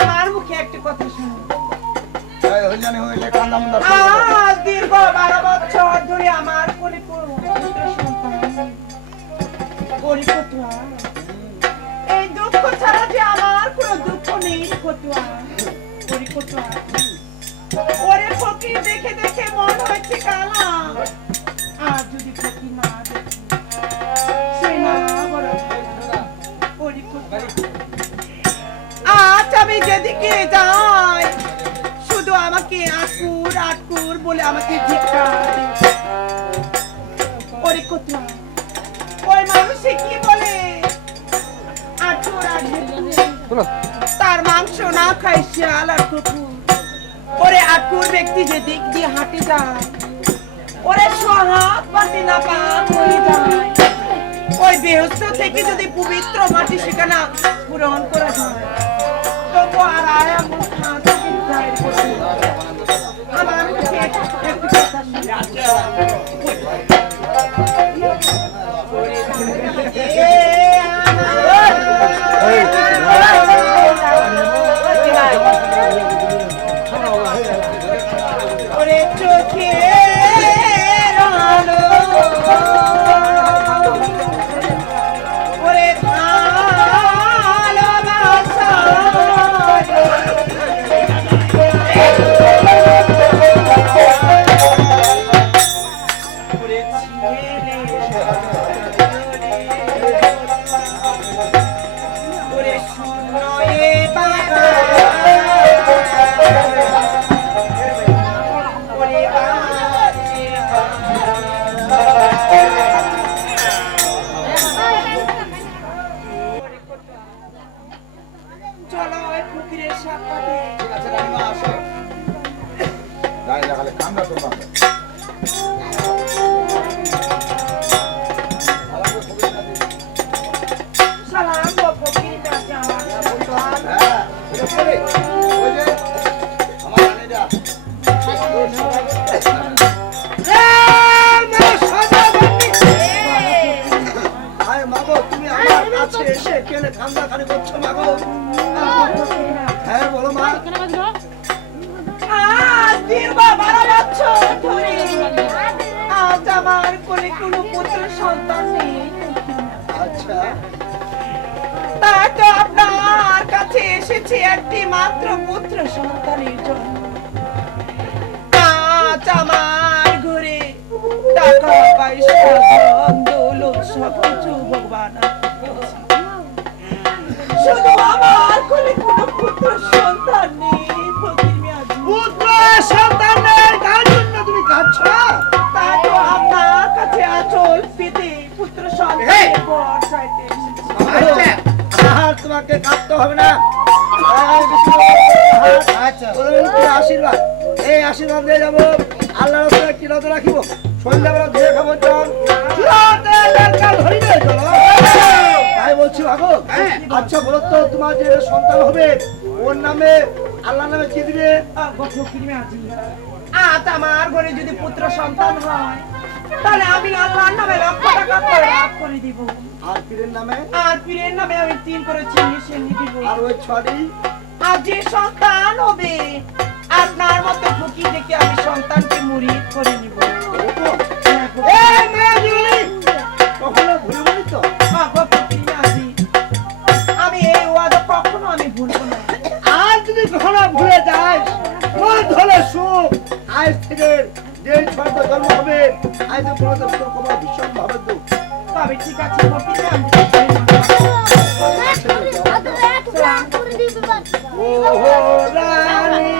আমার মুখে একটা কথা শুনো। দীর্ঘ 12 বছর ধরে আমার কোলে এই দুঃখ ছাড়া যে আমার কোনো দুঃখ নেই। ওরে ফকির দেখে দেখে মন হয়েছে কালা, আর যদি ফকির না দেখি সে না বড় আজ আমি যেদিকে যাই শুধু আমাকে আটকুর আটকুর বলে আমাকে ওরে কোথা ওই মানুষে কি বলে আটকুর আটকুর তার মাংস না খাই শিয়াল আর কুকুর। ওরে আটকুর ভিক্ষুর ব্যক্তি যে দিক দিয়ে হাঁটে যায়, ওরে সোহাগ পাতি না পান হয়ে যায়, ওই বেহস্ত থেকে যদি পবিত্র মাটি সেখানে পূরণ করা যায়, তবু আর আয়া মুখ না থেকে যায় আমার মুখে একটু কথা শুনে ওরে চোখে ওরে ভালোবাসা চলো ওই ফকিরের সাথে সালাম গো ফকির কাছে আমার হ্যাঁ বলো মা। আজ দীর্ঘ 12 বছর ধরে আজ আমার কোলে কোনো পুত্র সন্তান নেই। আচ্ছা তাই তো আপনার কাছে এসেছি একটি মাত্র পুত্র সন্তানের জন্য। আজ আমার ঘরে টাকা পয়সা ধন দৌলত সবকিছু ভগবান দিয়েছে। শুধু আমার কোলে কোনো পুত্র সন্তান নেই ফকির মিয়াজি। পুত্র সন্তান নেই তার জন্য তুমি কাঁদছ? তাই তো আপনার কাছে আঁচল পেতে পুত্র সন্তানের বর চাইতে এসেছি। আর তোমাকে কাঁদতে হবে না। আচ্ছা আশীর্বাদ, এই আশীর্বাদ দিয়ে যাবো। আল্লাহ রাস্তায় কি নজর রাখিব। সন্ধ্যাবেলা ধুয়ে খাবো চল। তাই বলছি ভাগো। আচ্ছা বলো তো তোমার যে সন্তান হবে ওর নামে আল্লাহ নামে কি দিবে? ফকির মিয়াজি, আজ আমার ঘরে যদি পুত্র সন্তান হয় তাহলে আমি আল্লাহর নামে লক্ষ টাকা প্রদান করে দিব। আর পীরের নামে? আর পীরের নামে আমি 3 করে চিনি সেনি দিব। আর ওই ছড়ি? আর যে সন্তান হবে আপনার মতো ফকির দেখে আমি সন্তানকে মুরিদ করে নিব। কখনো ভুলবনি তো? ফকির মিয়াজি, আমি এই ওয়াদা কখনো আমি ভুলবো না। আর যদি কখনো ভুলে যাই মন ধরে সুখ। আজ থেকে যে ছড়টা জন্ম হবে আজ কোনো তোমার ভীষণ ভাবে দুঃখ। তবে ঠিক আছে ফকির মিয়াজি। ও রানী